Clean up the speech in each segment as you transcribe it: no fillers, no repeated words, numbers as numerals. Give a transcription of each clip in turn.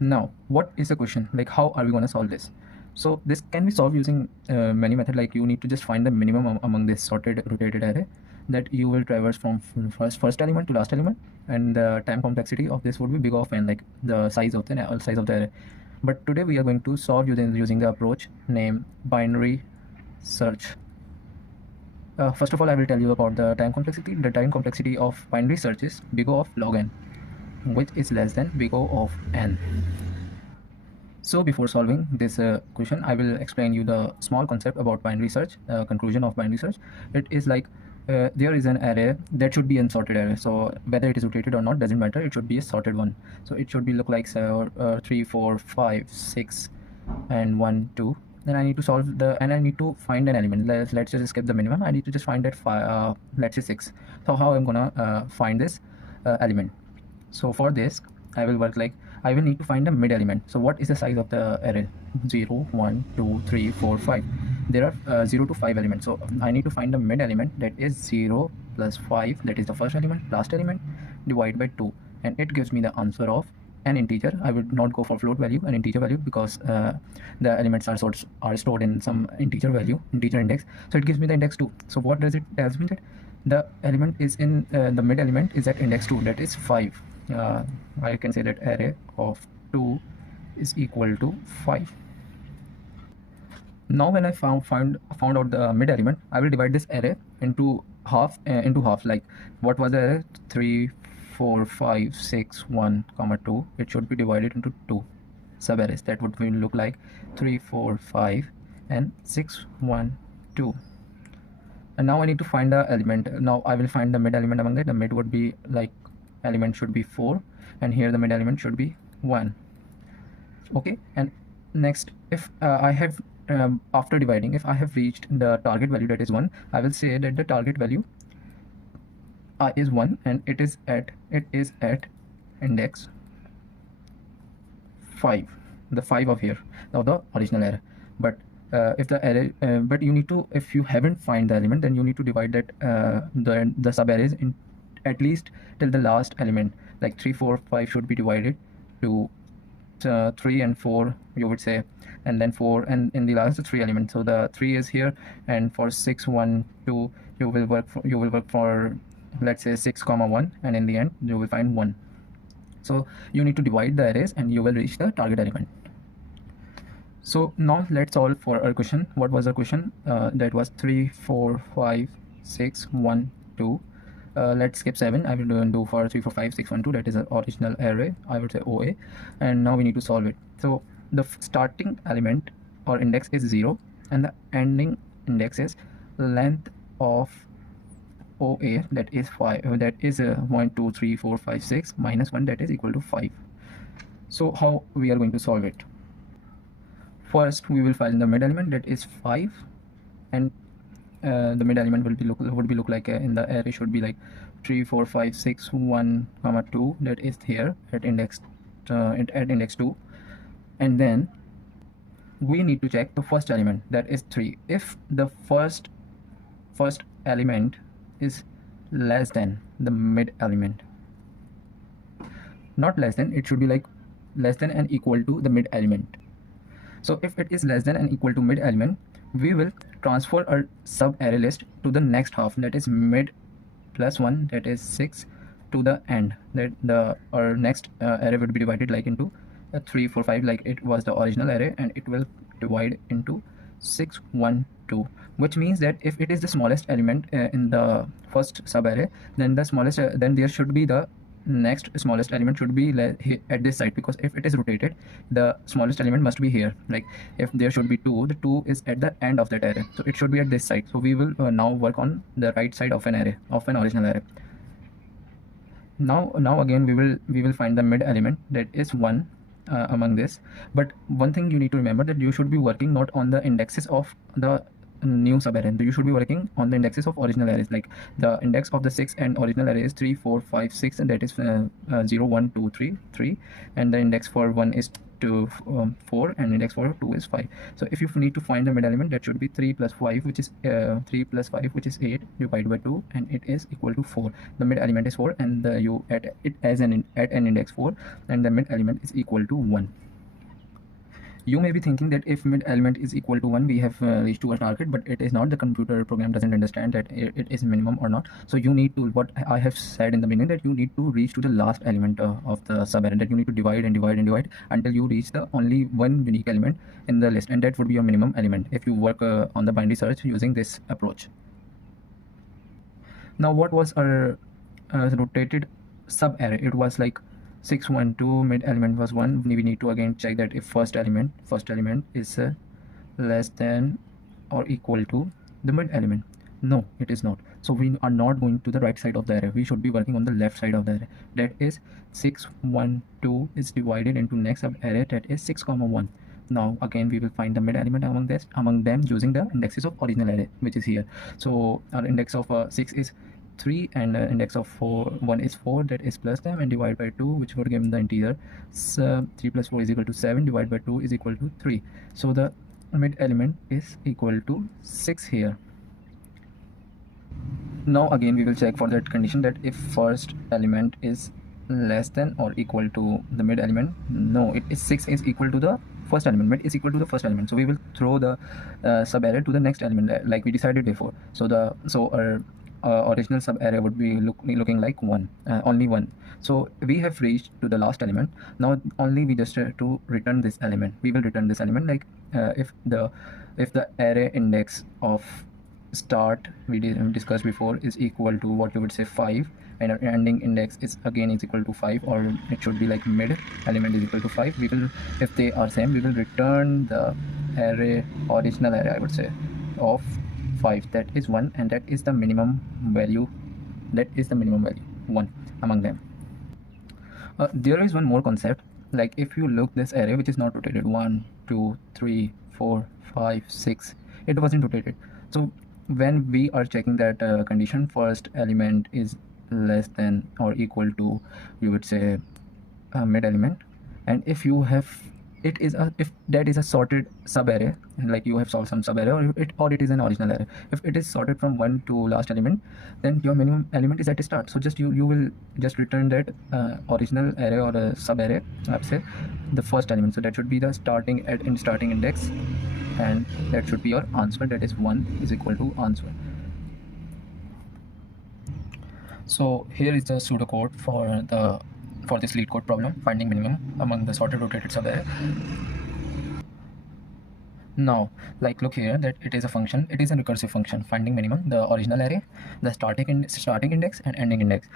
Now, what is the question? Like, how are we going to solve this? So this can be solved using many methods. Like, you need to just find the minimum among this sorted rotated array that you will traverse from first element to last element, and the time complexity of this would be big of n, like the size of the array. But today we are going to solve using the approach named binary search. First of all, I will tell you about the time complexity. The time complexity of binary search is big O of log n, which is less than big O of n. So before solving this question, I will explain you the small concept about binary search, conclusion of binary search. It is like there is an array that should be an sorted array. So whether it is rotated or not doesn't matter. It should be a sorted one. So it should be look like 3, 4, 5, 6, and 1, 2. Then I need to solve and I need to find an element. Let's just skip the minimum. I need to just find that let's say 6. So how I'm gonna find this element? So for this, I will work like I will need to find the mid element. So what is the size of the array? 0, 1, 2, 3, 4, 5. There are 0 to 5 elements. So I need to find the mid element, that is 0 plus 5, that is the first element, last element, divided by 2. And it gives me the answer of an integer. I would not go for float value, an integer value, because the elements are stored in some integer value, integer index. So it gives me the index 2. So what does it tells me? That the element is in the mid element is at index 2, that is 5. I can say that array of 2 is equal to 5. Now when I found out the mid element, I will divide this array into half. Like, what was the array? 3, 4, 5, 6, 1, 2. It should be divided into 2 sub arrays. That would look like 3, 4, 5, and 6, 1, 2. And now I need to find the element. Now I will find the mid element among that. The mid would be like element should be 4, and here the mid element should be 1. Okay, and next, if I have after dividing, if I have reached the target value, that is 1, I will say that the target value is 1, and it is at index 5, the 5 of here, now the original array. But if the array but you need to, if you haven't find the element, then you need to divide that the sub arrays in at least till the last element. Like 3, 4, 5 should be divided to 3 and 4, you would say, and then 4, and in the last 3 elements. So the 3 is here, and for 6, 1, 2, you will work for let's say 6, 1, and in the end you will find 1. So you need to divide the arrays and you will reach the target element. So now let's solve for our question. What was the question? That was 3, 4, 5, 6, 1, 2. Let's skip 7. I will do for 3, 4, 5, 6, 1, 2. That is an original array, I would say OA. And now we need to solve it. So the starting element or index is 0, and the ending index is length of OA, that is 5, that is 1, 2, 3, 4, 5, 6 minus 1, that is equal to 5. So how we are going to solve it? First we will find the mid element, that is 5, and the mid element would be look like in the array should be like 3, 4, 5, 6, 1, 2, that is here at index 2. And then we need to check the first element, that is 3. If the first element is less than the mid element, not less than, it should be like less than and equal to the mid element. So if it is less than and equal to mid element, we will transfer our sub array list to the next half, that is mid plus 1, that is 6, to the end. That our next array would be divided like into 3, 4, 5, like it was the original array, and it will divide into 6, 1, 2, which means that if it is the smallest element in the first sub array, then the smallest then there should be the next smallest element should be at this side, because if it is rotated, the smallest element must be here. Like if there should be 2, the 2 is at the end of that array, so it should be at this side. So we will now work on the right side of an array, of an original array. Now again we will find the mid element, that is 1 among this. But one thing you need to remember, that you should be working not on the indexes of the new subarray, you should be working on the indexes of original arrays. Like the index of the 6 and original array is 3 4 5 6, and that is 0 1 2 3 3, and the index for 1 is 4, and index for 2 is 5. So if you need to find the mid element, that should be 3 plus 5, which is 3 plus 5, which is 8, divided by 2, and it is equal to 4. The mid element is 4, and you add it as an index 4, and the mid element is equal to 1. You may be thinking that if mid element is equal to 1, we have reached to a target, but it is not. The computer program doesn't understand that it is minimum or not. So you need to, what I have said in the beginning, that you need to reach to the last element of the subarray, that you need to divide and divide and divide until you reach the only one unique element in the list, and that would be your minimum element if you work on the binary search using this approach. Now, what was our rotated subarray? It was like 6 1 2, mid element was 1. We need to again check that if first element is less than or equal to the mid element. No, it is not. So we are not going to the right side of the array. We should be working on the left side of the array. That is 6 1 2 is divided into next subarray, that is 6 1. Now again we will find the mid element among them using the indexes of original array, which is here. So our index of 6 is 3, and index of 1 is 4, that is plus them, and divide by 2, which would give the integer. So 3 plus 4 is equal to 7, divided by 2 is equal to 3. So the mid element is equal to 6 here. Now again we will check for that condition, that if first element is less than or equal to the mid element. No, it is 6 is equal to the first element, mid is equal to the first element. So we will throw the subarray to the next element, like we decided before. So our original subarray would be looking like 1, only 1. So we have reached to the last element. Now only we just have to return this element. We will return this element, like if the array index of start we discussed before is equal to, what you would say, 5, and our ending index is equal to 5, or it should be like mid element is equal to 5. We will, if they are same, we will return the original array, I would say, of 5, that is 1, and that is the minimum value, 1 among them. There is one more concept, like if you look this array which is not rotated, 1 2 3 4 5 6, it wasn't rotated. So when we are checking that condition, first element is less than or equal to, you would say, mid element, and if you have if that is a sorted subarray, like you have solved some subarray, or it is an original array, if it is sorted from 1 to last element, then your minimum element is at the start. So just you will just return that original array or a subarray, let's say the first element. So that should be the starting index, and that should be your answer, that is 1 is equal to answer. So here is the pseudocode for this Leetcode problem, finding minimum among the sorted rotated subarray. Now, like, look here, that it is a function, it is a recursive function, finding minimum, the original array, the starting index and ending index.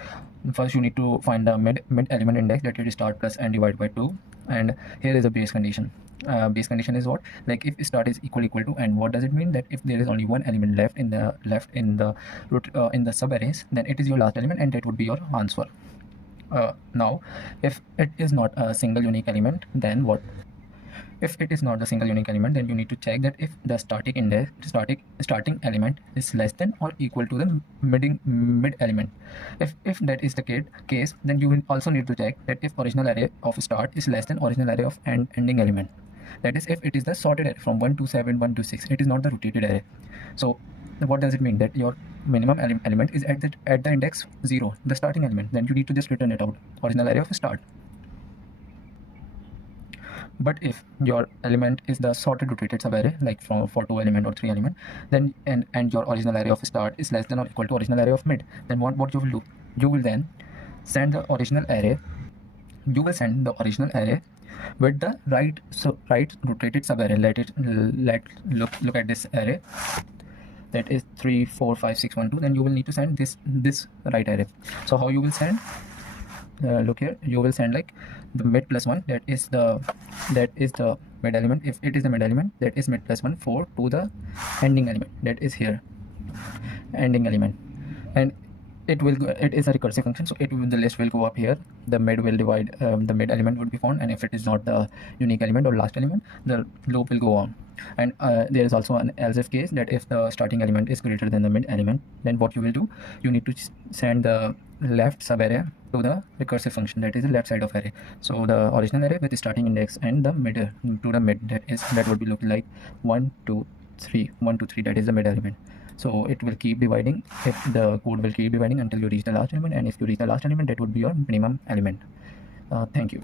First you need to find the mid element index, that is start plus n divided by 2, and here is a base condition. Base condition is what, like if start is equal to n. What does it mean? That if there is only one element left in the subarrays, then it is your last element, and that would be your answer. Now if it is not a single unique element, then what? If it is not the single unique element, then you need to check that if the starting element is less than or equal to the mid element. If that is the case, then you will also need to check that if original array of start is less than original array of ending element. That is, if it is the sorted array from 1 to 7, 1 to 6, it is not the rotated array. So what does it mean? That your minimum element is at the index 0, the starting element. Then you need to just return it out, original array of start. But if your element is the sorted rotated subarray, like for 2 element or 3 element, then and your original array of start is less than or equal to original array of mid, then what you will do? You will then send the original array. You will send the original array with the right rotated subarray. Look at this array, that is 3 4 5 6 1 2. Then you will need to send this right array. So how you will send? Look here, you will send like the mid plus 1, that is the mid element. If it is the mid element, that is mid plus 1 4 to the ending element, that is here ending element. And it will go, it is a recursive function, so the list will go up here. The mid will divide, the mid element would be found, and if it is not the unique element or last element, the loop will go on. And there is also an else if case, that if the starting element is greater than the mid element, then what you will do, you need to send the left sub array to the recursive function, that is the left side of array. So the original array with the starting index and the mid to the mid, that would be looking like 1 2 3 1 2 3, that is the mid element. So it will keep dividing, if the code will keep dividing until you reach the last element, and if you reach the last element, that would be your minimum element. Thank you.